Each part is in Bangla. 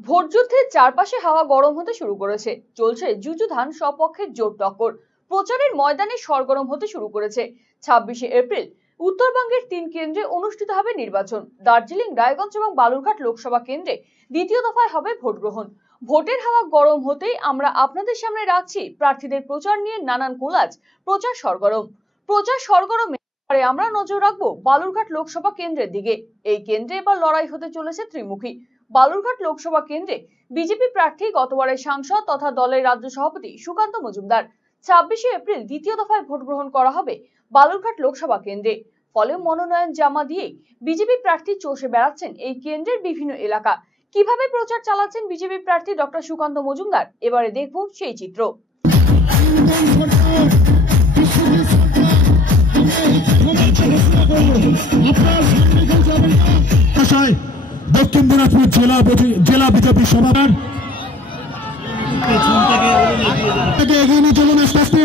ভোটযুদ্ধের চারপাশে হাওয়া গরম হতে শুরু করেছে। চলছে যুযুধান স্বপক্ষের জোর টক্কর। প্রচারের ময়দানে সরগরম হতে শুরু করেছে। 26শে এপ্রিল উত্তরবঙ্গের 3 কেন্দ্রে অনুষ্ঠিত হবে নির্বাচন। দার্জিলিং, রায়গঞ্জ এবং বালুরঘাট লোকসভা কেন্দ্রে দ্বিতীয় দফায় হবে ভোট গ্রহণ। ভোটের হাওয়া গরম হতেই আমরা আপনাদের সামনে রাখছি প্রার্থীদের প্রচার নিয়ে নানান কোলাজ। প্রচার সরগরমে আমরা নজর রাখবো বালুরঘাট লোকসভা কেন্দ্রের দিকে। এই কেন্দ্রে এবার লড়াই হতে চলেছে ত্রিমুখী। বালুরঘাট লোকসভা কেন্দ্রে বিজেপি প্রার্থী গতবারের সাংসদ তথা দলের রাজ্য সভাপতি সুকান্ত মজুমদার। 26শে এপ্রিল দ্বিতীয় দফায় ভোট গ্রহণ করা হবে বালুরঘাট লোকসভা কেন্দ্রে। ফলে মনোনয়ন জমা দিয়ে বিজেপি প্রার্থী চষে বেড়াচ্ছেন এই কেন্দ্রের বিভিন্ন এলাকা। কিভাবে প্রচার চালাচ্ছেন বিজেপি প্রার্থী ডক্টর সুকান্ত মজুমদার, এবারে দেখব সেই চিত্র। দক্ষিণ দিনাজপুর জেলা বিজেপি সভাপতি এগিয়ে নিয়ে চলুন আস্তে আস্তে।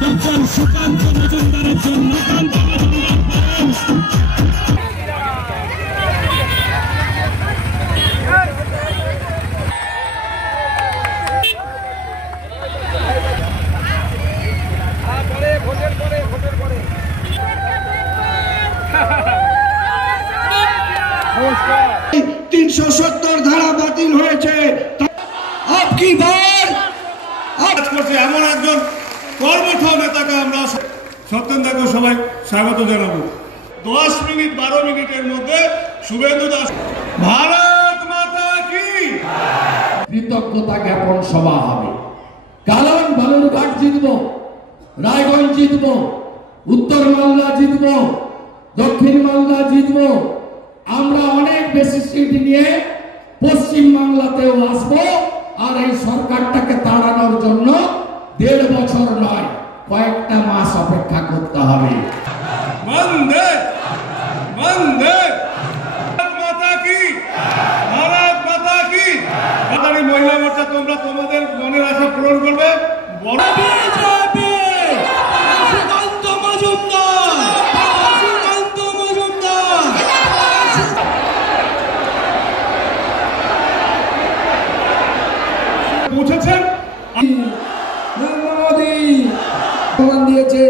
ডক্টর সুকান্ত মজুমদারের জন্য ধারা বাতিল হয়েছে। এমন একজন কর্মঠ নেতাকে আমরা সত্যেন্দ্রকে সবাই স্বাগত জানাবো। 10 মিনিট 12 মিনিটের মধ্যে শুভেন্দু দাস ভারত মাতা কি কৃতজ্ঞতা জ্ঞাপন সভা হবে। কারণ বালুরঘাট জিতবো, রায়গঞ্জ জিতবো, উত্তর মালদা জিতবো, দক্ষিণ মালদা জিতবো। আমরা অনেক বেশি সিট নিয়ে পশ্চিম বাংলাতেও আসবো। আর এই সরকারটাকে তাড়ানোর জন্য 1.5 বছর নয়, কয়েকটা মাস অপেক্ষা করতে হবে। বন্দে বন্দে ভারত মাতা কি, ভারত মাতা কি। মহিলা মোর্চা তোমরা তোমাদের মনের আশা পূরণ করবে। বড় বিজেপি সুকান্ত মজুমদার, সুকান্ত মজুমদার পৌঁছেছেন। দিয়েছে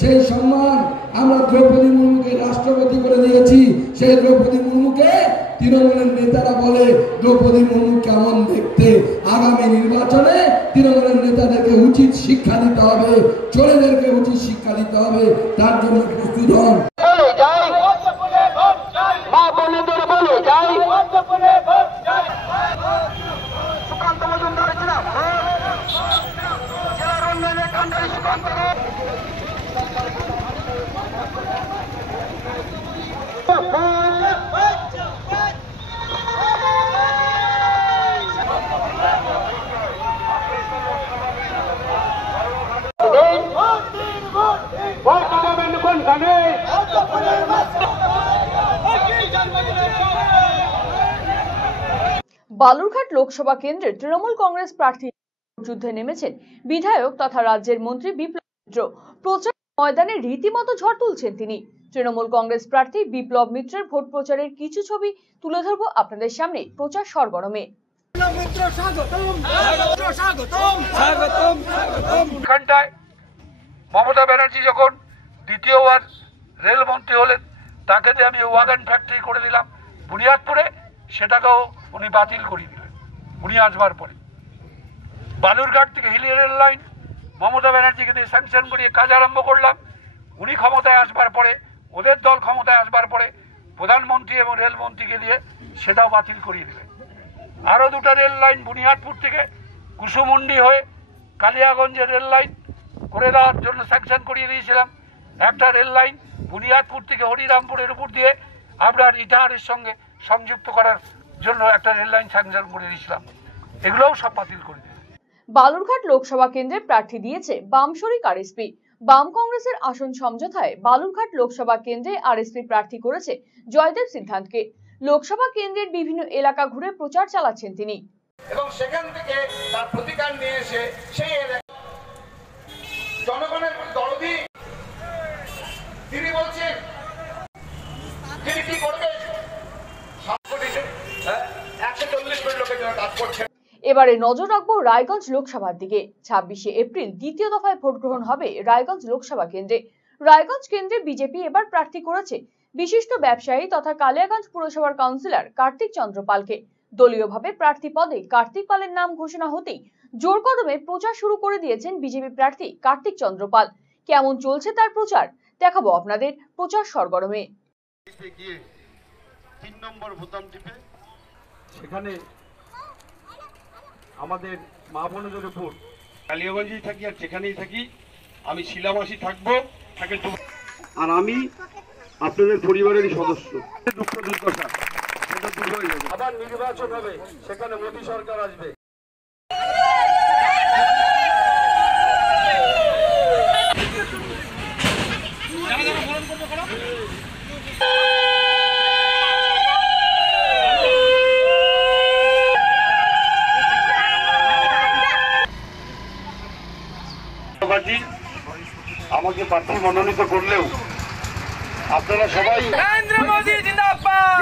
সেই সম্মান আমরা দ্রৌপদী মুর্মুকে রাষ্ট্রপতি করে দিয়েছি। সেই দ্রৌপদী মুর্মুকে তৃণমূলের নেতারা বলে দ্রৌপদী মুর্মু কেমন দেখতে। আগামী নির্বাচনে তৃণমূলের নেতাদেরকে উচিত শিক্ষা দিতে হবে, ছোটদেরকে উচিত শিক্ষা দিতে হবে। তার জন্য প্রস্তুত হন। বালুরঘাট লোকসভা কেন্দ্রের তৃণমূল কংগ্রেস প্রার্থী যুদ্ধে নেমেছেন বিধায়ক তথা রাজ্যের মন্ত্রী বিপ্লব মিত্র। প্রচার ময়দানে রীতিমতো ঝড় তুলছেন তিনি। তৃণমূল কংগ্রেস প্রার্থী বিপ্লব মিত্রের ভোট প্রচারের কিছু ছবি তুলে ধরবো আপনাদের সামনে প্রচার সরগরমে। মমতা ব্যানার্জি যখন দ্বিতীয়বার রেলমন্ত্রী হলেন, তাকে দিয়ে আমি ওয়াগন ফ্যাক্টরি করে দিলাম বুনিয়াদপুরে, সেটাকেও উনি বাতিল করে দিলেন উনি আসবার পরে। বালুরঘাট থেকে হিলি রেল লাইন মমতা ব্যানার্জিকে দিয়ে স্যাংশন করিয়ে কাজ আরম্ভ করলাম। উনি ক্ষমতায় আসবার পরে, ওদের দল ক্ষমতায় আসবার পরে প্রধানমন্ত্রী এবং রেলমন্ত্রীকে দিয়ে সেটাও বাতিল করিয়ে দিলেন। আরও 2টা রেল লাইন বুনিয়াদপুর থেকে কুসুমুন্ডি হয়ে কালিয়াগঞ্জের রেল লাইন করে দেওয়ার জন্য স্যাংশন করিয়ে দিয়েছিলাম। একটা রেল লাইন বুনিয়াদপুর থেকে হরিরামপুরের উপর দিয়ে আপনার ইটাহারের সঙ্গে সংযুক্ত করার জন্য একটা রেল লাইন স্যাংশন করে দিয়েছিলাম। এগুলোও সব বাতিল করে দিয়েছে। বালুরঘাট লোকসভা কেন্দ্রে প্রার্থী দিয়েছে বামশরিক আরএসপি। বাম কংগ্রেসের আসন সমঝোতায় বালুরঘাট লোকসভা কেন্দ্রে আরএসপি প্রার্থী করেছে জয়দেব সিদ্ধান্তকে। লোকসভা কেন্দ্রের বিভিন্ন এলাকা ঘুরে প্রচার চালাচ্ছেন তিনি এবং সেখান থেকে তার প্রতিকার নিয়ে এসে সেই জনগণের দরদি তিনি বলছেন তিনি কি করবেন। করছেন। এবারে নজর রাখবো রায়গঞ্জ লোকসভার দিকে। 26শে এপ্রিল দ্বিতীয় দফায় ভোট গ্রহণ হবে রায়গঞ্জ লোকসভা কেন্দ্রে। রায়গঞ্জ কেন্দ্রে বিজেপি এবার প্রার্থী করেছে বিশিষ্ট ব্যবসায়ী তথা কালিয়াগঞ্জ পুরসভার কাউন্সিলর কার্তিক চন্দ্র পালকে। দলীয়ভাবে প্রার্থী পদে কার্তিক পালের নাম ঘোষণা হতেই জোর কদমে প্রচার শুরু করে দিয়েছেন বিজেপি প্রার্থী কার্তিক চন্দ্র পাল। কেমন চলছে তার প্রচার দেখাবো আপনাদের প্রচার সরগরমে। গিয়ে 3 নম্বর বোতাম টিপে সেখানে আমাদের মা বোনদের উপর কালিয়াগঞ্জেই থাকি আর যেখানেই থাকি আমি শিলামাসি থাকবো আর আমি আপনাদের পরিবারেরই সদস্য। দুঃখ দুর্দশা সেটা দূর হয়ে যাবে। আবার নির্বাচন হবে, সেখানে মোদী সরকার আসবে। আমাকে প্রার্থী মনোনীত করলেও আপনারা সবাই নরেন্দ্র মোদী জিন্দাবাদ।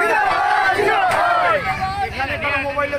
এখানে কোনো মোবাইলে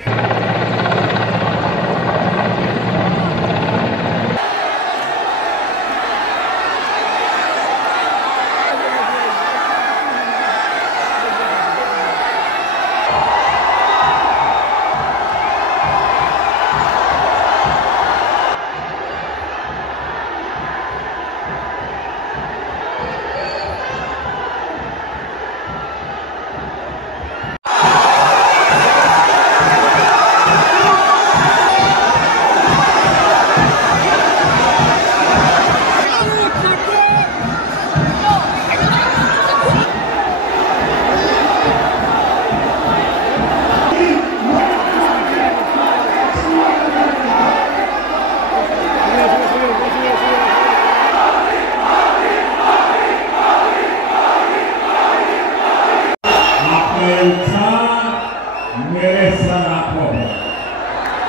मेरे सर आपको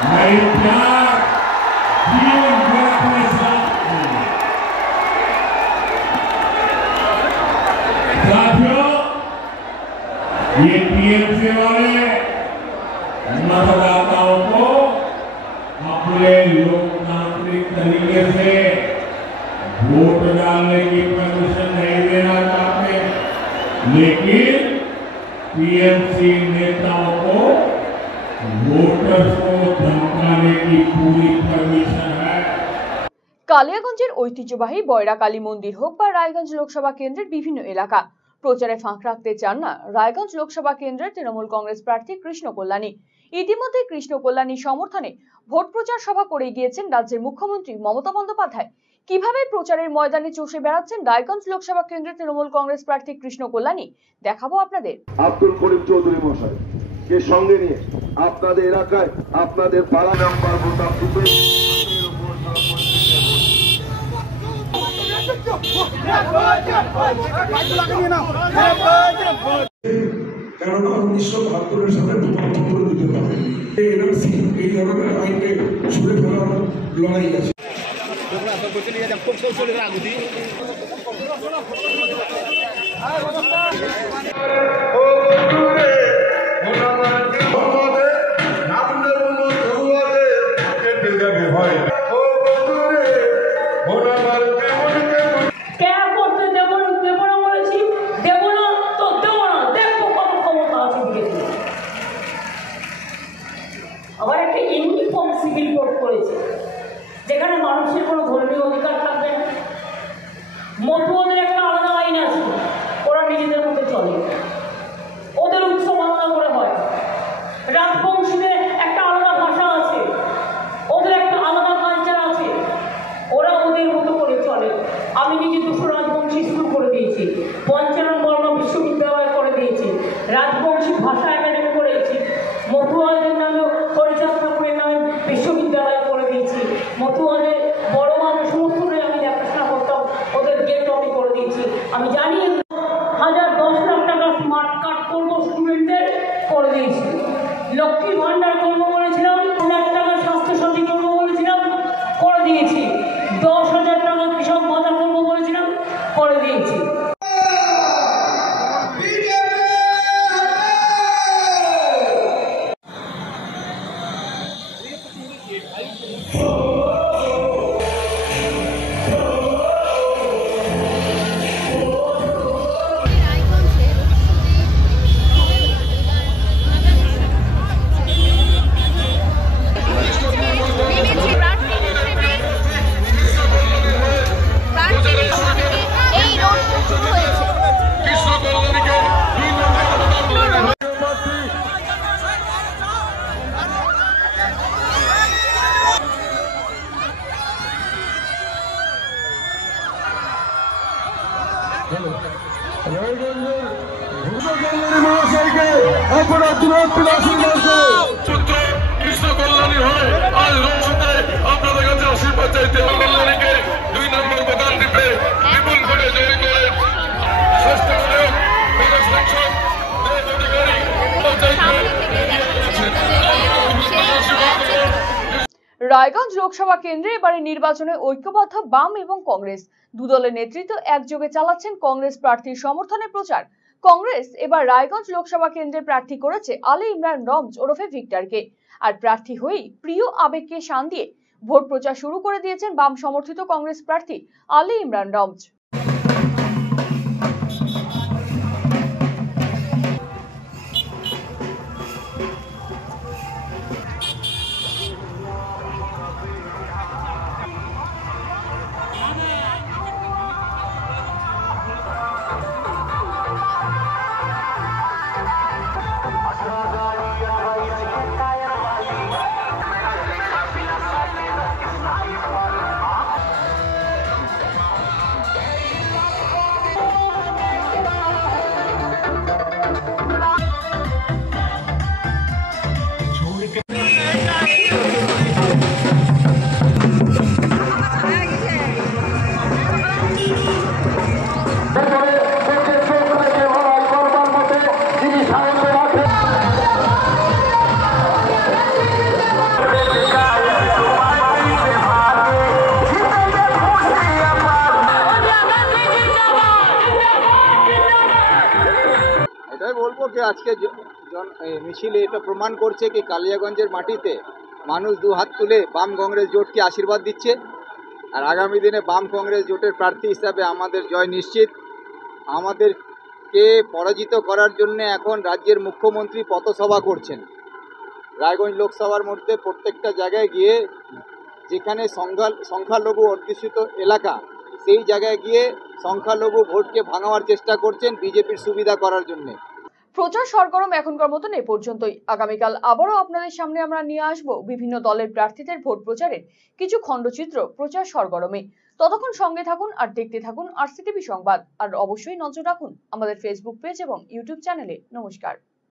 मेरी प्यार जीवन भर अपने साथ साथियों, ये टीएमसी वाले मतदाताओं को अपने लोकतांत्रिक तरीके से वोट डालने की परमिशन नहीं देना चाहते, लेकिन टीएमसी नेताओं को वोटर्स को धमकाने की पूरी परमिशन है। কালিয়াগঞ্জের ঐতিহ্যবাহী বয়রা কালী মন্দির হোক বা রায়গঞ্জ লোকসভা কেন্দ্রের বিভিন্ন এলাকা, প্রচারে ফাঁক রাখতে চান না রায়গঞ্জ লোকসভা কেন্দ্রের তৃণমূল কংগ্রেস প্রার্থী কৃষ্ণ কল্যাণী। ইতিমধ্যে কৃষ্ণ কল্যাণী সমর্থনে ভোট প্রচার সভা করে গিয়েছেন রাজ্যের মুখ্যমন্ত্রী মমতা বন্দ্যোপাধ্যায়। কিভাবে প্রচারের ময়দানে চষে বেড়াচ্ছেন রায়গঞ্জ লোকসভা কেন্দ্রের তৃণমূল কংগ্রেস প্রার্থী কৃষ্ণ কল্যাণী দেখাবো আপনাদের। আব্দুল করিম চৌধুরী মশাই কে সঙ্গে নিয়ে আপনাদের এলাকায় আপনাদের পাড়া নাম্বার বোতাম টিপে কেননা 1972 সালে প্রমাণপত্র দিতে হবে। এনআরসি এই ধরনের আইনকে ছুড়ে ফেলার লড়াই আছে। আবার একটা ইউনিফর্ম সিভিল কোড করেছে যেখানে মানুষের কোনো ধর্মীয় অধিকার থাকবে না। মতুয়াদের একটা আলাদা আইন আছে, ওরা নিজেদের মধ্যে চলে, ওদের উৎসব আলাদা করে হয়। রাজবংশীদের একটা আলাদা ভাষা আছে, ওদের একটা আলাদা কালচার আছে, ওরা ওদের মতো করে চলে। আমি নিজে 200 রাজবংশী শুরু করে দিয়েছি, পঞ্চানন বর্ণ বিশ্ববিদ্যালয় করে দিয়েছি, রাজবংশী ভাষা একাডেমি করেছি, মতুয়াদের নামেও হরিচাঁদ ঠাকুরের নামে বিশ্ববিদ্যালয় করে দিয়েছি, মতুয়াদের বড় মানুষ সমস্তটাই আমি দেখাশোনা করতাম, ওদের গেট আমি করে দিয়েছি। আমি জানি 10 লাখ টাকা স্মার্ট কার্ড করবো স্টুডেন্টদের, করে দিয়েছি। লক্ষ্মী ভান্ডার করবো বলেছিলাম, 1 লাখ টাকা স্বাস্থ্যসাথী করবো বলেছিলাম, করে দিয়েছি। 10,000 টাকা কৃষক ভাতা করবো বলেছিলাম, করে দিয়েছি। মুখ্যমন্ত্রীর আশীর্বাদ পুত্র কৃষ্ণ কল্যাণী হয়ে আজ রোমতে আপনাদের কাছে আশীর্বাদ চাইতে কল্যাণীকে 2 নম্বর দোকান দিতে বিপুল ভোটে জয়ী করে শ্রেষ্ঠ বিধায়ক প্রদেশ সাংসদ দেব অধিকারী রায়গঞ্জ লোকসভা কেন্দ্রে এবারে নির্বাচনে ঐক্যবদ্ধ বাম এবং কংগ্রেস দুদলের নেতৃত্ব একযোগে চালাচ্ছেন কংগ্রেস প্রার্থীর সমর্থনে প্রচার। কংগ্রেস এবার রায়গঞ্জ লোকসভা কেন্দ্রে প্রার্থী করেছে আলী ইমরান রমজ ওরফে ভিক্টরকে, আর প্রার্থী হয়েই প্রিয় আবেগকে শান দিয়ে ভোট প্রচার শুরু করে দিয়েছেন বাম সমর্থিত কংগ্রেস প্রার্থী আলী ইমরান রমজ। বলবো যে আজকে মিছিলে এটা প্রমাণ করছে কি কালিয়াগঞ্জের মাটিতে মানুষ দু হাত তুলে বাম কংগ্রেস জোটকে আশীর্বাদ দিচ্ছে, আর আগামী দিনে বাম কংগ্রেস জোটের প্রার্থী হিসাবে আমাদের জয় নিশ্চিত। আমাদেরকে পরাজিত করার জন্য এখন রাজ্যের মুখ্যমন্ত্রী পথসভা করছেন। রায়গঞ্জ লোকসভার মধ্যে প্রত্যেকটা জায়গায় গিয়ে যেখানে সংখ্যালঘু অধ্যুষিত এলাকা সেই জায়গায় গিয়ে সংখ্যালঘু ভোটকে ভাঙাবার চেষ্টা করছেন বিজেপির সুবিধা করার জন্য। প্রচার সরগরম এখনকার মতন এ পর্যন্তই। আগামীকাল আবারও আপনাদের সামনে আমরা নিয়ে আসব বিভিন্ন দলের প্রার্থীদের ভোট প্রচারের কিছু খণ্ডচিত্র প্রচার সরগরমে। ততক্ষণ সঙ্গে থাকুন আর দেখতে থাকুন RCTV সংবাদ, আর অবশ্যই নজর রাখুন আমাদের ফেসবুক পেজ এবং ইউটিউব চ্যানেলে। নমস্কার।